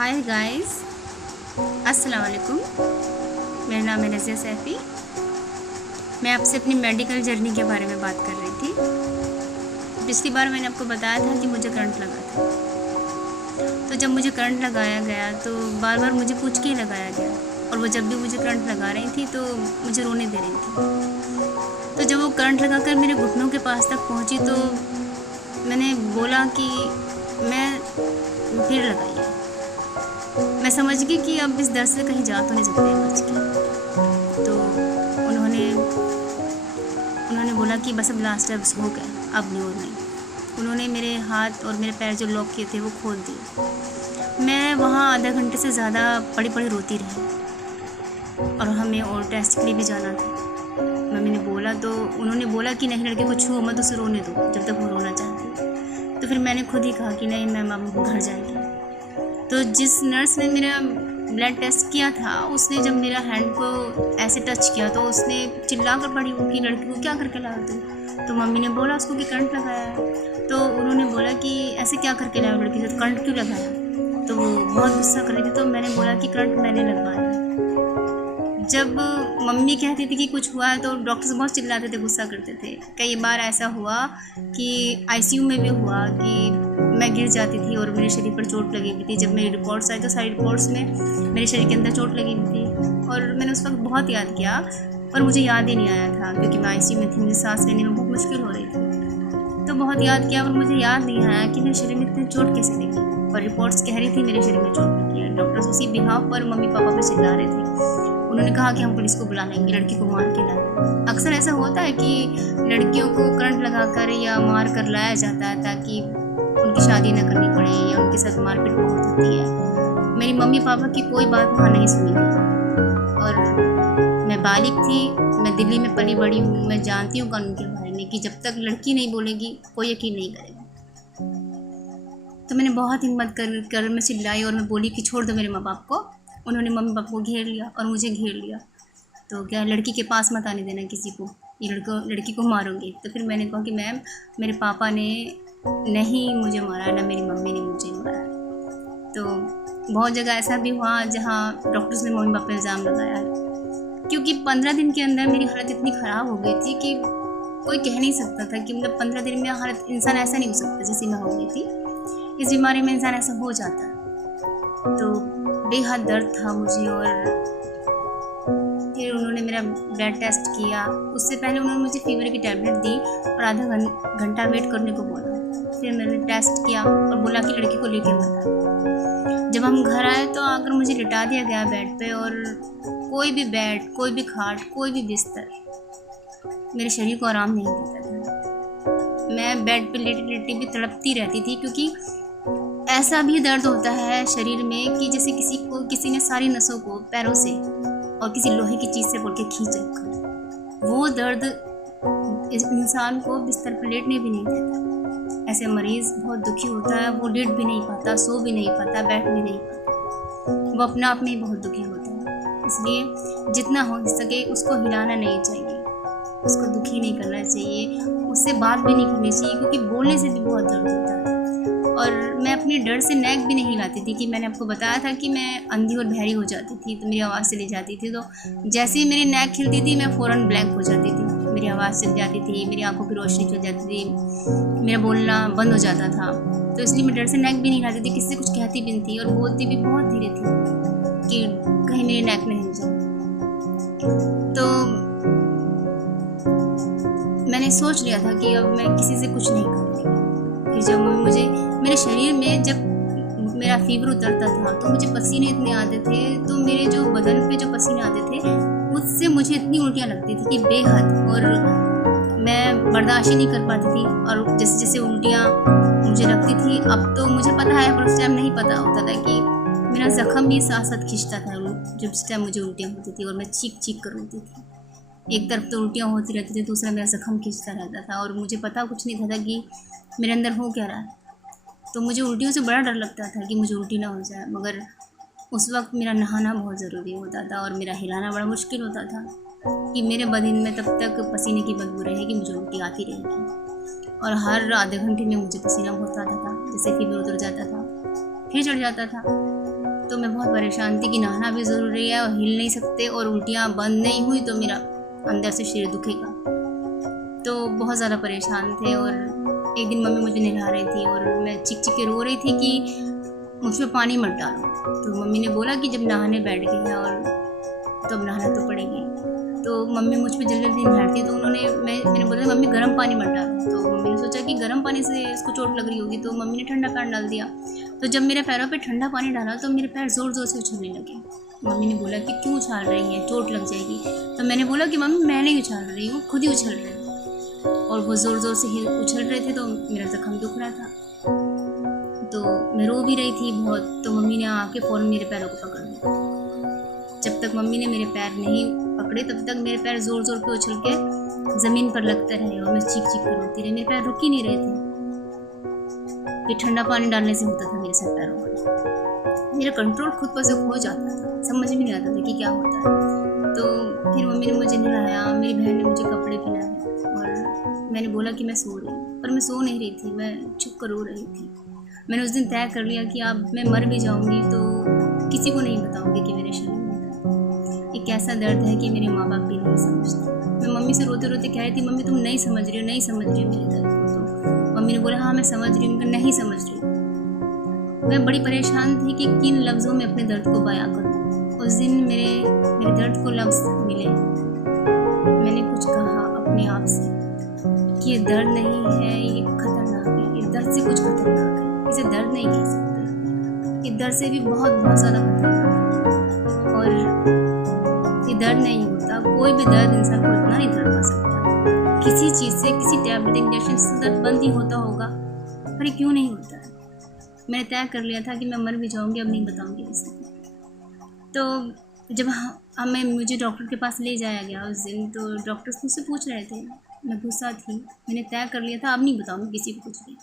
Hi guys, अस्सलाम वालेकुम। मेरा नाम है रज़िया सैफ़ी। मैं आपसे अपनी मेडिकल जर्नी के बारे में बात कर रही थी। पिछली बार मैंने आपको बताया था कि मुझे करंट लगा था। तो जब मुझे करंट लगाया गया तो बार बार मुझे पूछ के ही लगाया गया, और वो जब भी मुझे करंट लगा रही थी तो मुझे रोने दे रही थी। तो जब वो करंट लगाकर मेरे घुटनों के पास तक पहुंची तो मैंने बोला कि मैं फिर लगाइए। मैं समझ गई कि अब इस दर्द से कहीं जा तो नहीं सकते बच के। तो उन्होंने बोला कि बस अब लास्ट है, बस हो गया, अब नहीं और नहीं। उन्होंने मेरे हाथ और मेरे पैर जो लॉक किए थे वो खोल दिए। मैं वहाँ आधा घंटे से ज़्यादा पड़ी पड़ी रोती रही, और हमें और टेस्ट के लिए भी जाना था। मम्मी ने बोला तो उन्होंने बोला कि नहीं, लड़के को छुओ मत, उसे रोने दो जब तक वो रोना चाहती है। तो फिर मैंने खुद ही कहा कि नहीं मैम, अब घर जाएगी। तो जिस नर्स ने मेरा ब्लड टेस्ट किया था उसने जब मेरा हैंड को ऐसे टच किया तो उसने चिल्ला कर पड़ी कि लड़की को क्या करके लाया तुम। तो मम्मी ने बोला उसको कि करंट लगाया है। तो उन्होंने बोला कि ऐसे क्या करके लाया लड़की से, करंट क्यों लगाया। तो वो बहुत गुस्सा कर रही थी। तो मैंने बोला कि करंट मैंने लगवाया। जब मम्मी कहती थी कि कुछ हुआ है तो डॉक्टर्स बहुत चिल्लाते थे, गुस्सा करते थे। कई बार ऐसा हुआ कि आईसीयू में भी हुआ कि मैं गिर जाती थी और मेरे शरीर पर चोट लगी हुई थी। जब मेरी रिपोर्ट्स आई तो सारी रिपोर्ट्स में मेरे शरीर के अंदर चोट लगी हुई थी, और मैंने उस वक्त बहुत याद किया, पर मुझे याद ही नहीं आया था क्योंकि मैं आईसीयू में थी, मुझे सांस लेने में बहुत मुश्किल हो रही थी। तो बहुत याद किया पर मुझे याद नहीं आया कि मेरे शरीर में इतनी चोट कैसे लगी, और रिपोर्ट्स कह रही थी मेरे शरीर में चोट लगी है। डॉक्टर्स उसी बिहाफ पर मम्मी पापा पर चिल्ला रहे थे। उन्होंने कहा कि हम पुलिस को बुला लेंगे, लड़की को मार के लाए। अक्सर ऐसा होता है कि लड़कियों को करंट लगाकर या मार कर लाया जाता है ताकि उनकी शादी ना करनी पड़े, या उनके साथ मारपीट बहुत होती है। मेरी मम्मी पापा की कोई बात वहाँ नहीं सुनी थी, और मैं बालिग थी, मैं दिल्ली में पली बड़ी हूँ, मैं जानती हूँ कानून के बारे में कि जब तक लड़की नहीं बोलेगी कोई यकीन नहीं करेगा। तो मैंने बहुत हिम्मत कर मैं चिल्लाई और मैं बोली कि छोड़ दो मेरे माँ बाप को। उन्होंने मम्मी पापा को घेर लिया और मुझे घेर लिया। तो क्या लड़की के पास मत आने देना किसी को, ये लड़की को मारूंगी। तो फिर मैंने कहा कि मैम, मेरे पापा ने नहीं मुझे मारा, ना मेरी मम्मी ने मुझे मारा। तो बहुत जगह ऐसा भी हुआ जहाँ डॉक्टर्स ने मम्मी पापा पर इल्ज़ाम लगाया, क्योंकि 15 दिन के अंदर मेरी हालत इतनी ख़राब हो गई थी कि कोई कह नहीं सकता था कि मतलब 15 दिन में हालत इंसान ऐसा नहीं हो सकता जैसी मैं हो गई थी। इस बीमारी में इंसान ऐसा हो जाता है। तो बेहद दर्द था मुझे, और फिर उन्होंने मेरा ब्लड टेस्ट किया। उससे पहले उन्होंने मुझे फीवर की टैबलेट दी और आधा घंटा वेट करने को बोला। फिर मैंने टेस्ट किया और बोला कि लड़की को लेके मत आओ। जब हम घर आए तो आकर मुझे लिटा दिया गया बेड पे, और कोई भी बेड, कोई भी खाट, कोई भी बिस्तर मेरे शरीर को आराम नहीं देता था। मैं बेड पे लेटी लेटी भी तड़पती रहती थी, क्योंकि ऐसा भी दर्द होता है शरीर में कि जैसे किसी ने सारी नसों को पैरों से और किसी लोहे की चीज़ से बोल के खींच रखा। वो दर्द इस इंसान को बिस्तर पर लेटने भी नहीं देता। ऐसे मरीज़ बहुत दुखी होता है, वो लेट भी नहीं पाता, सो भी नहीं पाता, बैठ भी नहीं पाता, वो अपने आप में ही बहुत दुखी होता है। इसलिए जितना हो सके उसको हिलाना नहीं चाहिए, उसको दुखी नहीं करना चाहिए, उससे बात भी नहीं करनी चाहिए, क्योंकि बोलने से भी बहुत दर्द होता है। और मैं अपने डर से नेक भी नहीं हिलाती थी, कि मैंने आपको बताया था कि मैं अंधी और बहरी हो जाती थी तो मेरी आवाज़ चली जाती थी। तो जैसे ही मेरी नेक खिलती थी मैं फ़ौरन ब्लैंक हो जाती थी, मेरी आवाज़ चली जाती थी, मेरी आंखों की रोशनी चल जाती थी, मेरा बोलना बंद हो जाता था। तो इसलिए मैं डर से नेक भी नहीं हिलाती थी, किसी से कुछ कहती भी नहीं थी, और बोलती भी बहुत धीरे थी कि कहीं मेरी नेक नहीं हिल जाए। तो मैंने सोच लिया था कि अब मैं किसी से कुछ नहीं करूँगी। फिर जब मुझे मेरे शरीर में जब मेरा फीवर उतरता था तो मुझे पसीने इतने आते थे, तो मेरे जो बदन पे जो पसीने आते थे उससे मुझे इतनी उल्टियाँ लगती थी कि बेहद, और मैं बर्दाश्त ही नहीं कर पाती थी। और जैसे जैसे उल्टियाँ मुझे लगती थी, अब तो मुझे पता है पर उस टाइम नहीं पता होता था कि मेरा ज़ख्म भी साथ साथ खिंचता था जब उस टाइम मुझे उल्टियाँ होती थी, और मैं चीख कर रोती थी। एक तरफ तो उल्टियाँ होती रहती थी, दूसरा मेरा ज़ख्म खिंचता रहता था, और मुझे पता कुछ नहीं था कि मेरे अंदर हो क्या रहा है। तो मुझे उल्टियों से बड़ा डर लगता था कि मुझे उल्टी ना हो जाए, मगर उस वक्त मेरा नहाना बहुत ज़रूरी होता था और मेरा हिलाना बड़ा मुश्किल होता था कि मेरे बदन में तब तक पसीने की बदबू रहेगी, मुझे उल्टी आती रहेगी। और हर आधे घंटे में मुझे पसीना बहुत आता था, जैसे फीवर उतर जाता था, फिर चढ़ जाता था। तो मैं बहुत परेशान थी कि नहाना भी ज़रूरी है और हिल नहीं सकते, और उल्टियाँ बंद नहीं हुई तो मेरा अंदर से शरीर दुखेगा। तो बहुत ज़्यादा परेशान थे। और एक दिन मम्मी मुझे नहला रही थी और मैं चीख चीख के रो रही थी कि मुझ पर पानी मत डालो। तो मम्मी ने बोला कि जब नहाने बैठ गए हैं और तब नहाना तो पड़ेगी। तो मम्मी मुझ पर जल्दी जल्दी नहाती, तो मैंने बोला मम्मी गर्म पानी मत डालो। तो मम्मी ने सोचा कि गर्म पानी से इसको चोट लग रही होगी, तो मम्मी ने ठंडा पानी डाल दिया। तो जब मेरे पैरों पे ठंडा पानी डाला तो मेरे पैर ज़ोर ज़ोर से उछलने लगे। मम्मी ने बोला कि क्यों उछाल रही है, चोट लग जाएगी। तो मैंने बोला कि मम्मी मैं नहीं उछाल रही हूँ, खुद ही उछल रही हूँ। और वो ज़ोर ज़ोर से उछल रहे थे तो मेरा ज़ख्म दुख रहा था, तो मैं रो भी रही थी बहुत। तो मम्मी ने आके फ़ौरन मेरे पैरों को पकड़ लिया। जब तक मम्मी ने मेरे पैर नहीं पकड़े तब तक मेरे पैर ज़ोर ज़ोर पे उछल के ज़मीन पर लगते रहे और मैं चीख चीख कर रोती रही। मेरे पैर रुक ही नहीं रहे थे। ये ठंडा पानी डालने से होता था मेरे सर पैरों पर। मेरा कंट्रोल खुद पर से खो जाता था, समझ में नहीं आता था कि क्या होता है। तो फिर मम्मी ने मुझे नहलाया, मेरी बहन ने मुझे कपड़े पहनाए और मैंने बोला कि मैं सो रही हूँ, पर मैं सो नहीं रही थी, मैं छुप कर रो रही थी। मैंने उस दिन तय कर लिया कि अब मैं मर भी जाऊँगी तो किसी को नहीं बताऊँगी कि मेरे शरीर में दर्द, एक ऐसा दर्द है कि मेरे माँ बाप भी नहीं समझते। मैं मम्मी से रोते रोते कह रही थी मम्मी तुम नहीं समझ रही हो, नहीं समझ रही हो मेरे दर्द को। तो मम्मी ने बोला हाँ मैं समझ रही हूँ, नहीं समझ रही हूँ। मैं बड़ी परेशान थी कि किन लफ्ज़ों में अपने दर्द को बयां करूँ। उस दिन मेरे दर्द को लफ्ज़ मिले। मैंने कुछ कहा अपने आप से कि ये दर्द नहीं है, ये खतरनाक है, ये दर्द से कुछ खतरनाक है, इसे दर्द नहीं कह सकते, ये दर्द से भी बहुत बहुत ज़्यादा खतरनाक है। और ये दर्द नहीं होता, कोई भी दर्द इंसान को इतना नहीं तड़पा सकता। किसी चीज़ से, किसी टैबलेट इंजेक्शन से दर्द बंद ही होता होगा, पर ये क्यों नहीं होता है। मैंने तय कर लिया था कि मैं मर भी जाऊंगी, अब नहीं बताऊंगी किसी को। तो जब मुझे डॉक्टर के पास ले जाया गया उस दिन, तो डॉक्टर्स मुझसे पूछ रहे थे, मैं गुस्सा थी। मैंने तय कर लिया था अब नहीं बताऊंगी किसी को कुछ भी।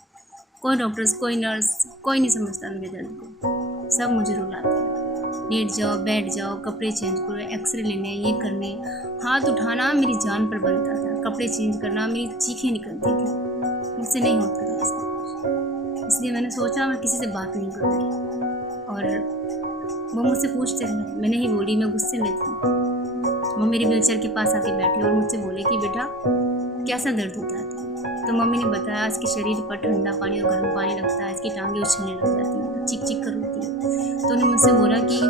कोई डॉक्टर्स, कोई नर्स, कोई नहीं समझता मेरे दर्द को, सब मुझे रुलाते हैं। लेट जाओ, बैठ जाओ, कपड़े चेंज करो, एक्सरे लेने, ये करने, हाथ उठाना मेरी जान पर बनता था, कपड़े चेंज करना, मेरी चीखें निकलती थी, मुझसे नहीं होता था ऐसा। इसलिए मैंने सोचा मैं किसी से बात नहीं करूँगी। और वो मुझसे पूछते रहे, मैं नहीं बोली, मैं गुस्से में थी। वो मेरी व्हीलचेयर के पास आके बैठे और मुझसे बोले कि बेटा कैसा दर्द होता है। तो मम्मी ने बताया इसके शरीर पर ठंडा पानी और गर्म पानी लगता है, इसकी टांगें उछलने लग जाती हैं, चिक चिक कर होती है। तो उन्होंने मुझसे बोला कि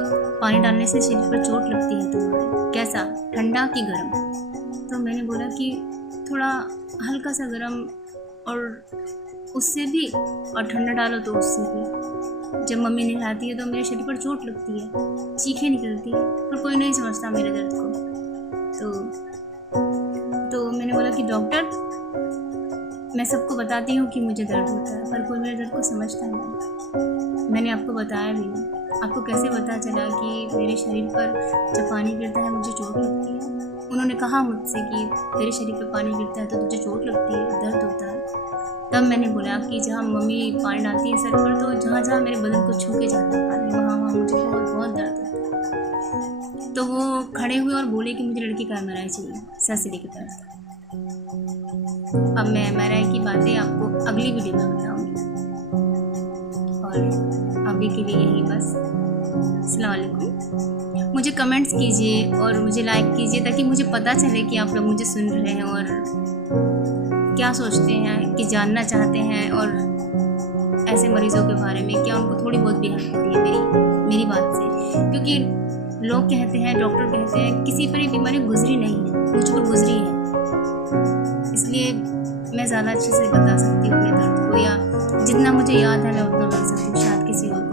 पानी डालने से शरीर पर चोट लगती है तुम्हारे, कैसा, ठंडा कि गर्म। तो मैंने बोला कि थोड़ा हल्का सा गर्म, और उससे भी, और ठंडा डालो तो उससे भी। जब मम्मी नहलाती है तो मेरे शरीर पर चोट लगती है, चीखें निकलती है, पर कोई नहीं समझता मेरे दर्द को। तो मैंने बोला कि डॉक्टर मैं सबको बताती हूँ कि मुझे दर्द होता है, पर कोई मेरे दर्द को समझता नहीं। मैंने आपको बताया भी नहीं। आपको कैसे पता चला कि मेरे शरीर पर जब पानी गिरता है मुझे चोट लगती है। उन्होंने कहा मुझसे कि तेरे शरीर पर पानी गिरता है तो तुझे चोट लगती है, दर्द होता है। तब मैंने बोला कि जहाँ मम्मी पानी डालती है सर पर, तो जहाँ जहाँ मेरे बदन को छू के जाता है पानी, वहाँ मुझे बहुत बहुत दर्द होता है। तो वो खड़े हुए और बोले कि मुझे लड़की का MRI चाहिए, सर से लेकर पैर तक। अब मैं MRI की बातें आपको अगली वीडियो में बताऊँगी। और अभी के लिए यही बस। अस्सलाम वालेकुम। मुझे कमेंट्स कीजिए और मुझे लाइक कीजिए ताकि मुझे पता चले कि आप लोग मुझे सुन रहे हैं और क्या सोचते हैं, कि जानना चाहते हैं, और ऐसे मरीज़ों के बारे में क्या उनको थोड़ी बहुत भी हेल्प होती है मेरी बात से। क्योंकि लोग कहते हैं, डॉक्टर कहते हैं किसी पर ये बीमारी गुजरी नहीं है, मुझ पर गुजरी है, इसलिए मैं ज़्यादा अच्छे से बता सकती हूँ अपने दर्द को, या जितना मुझे याद है मैं उतना बता सकती हूँ, शायद किसी और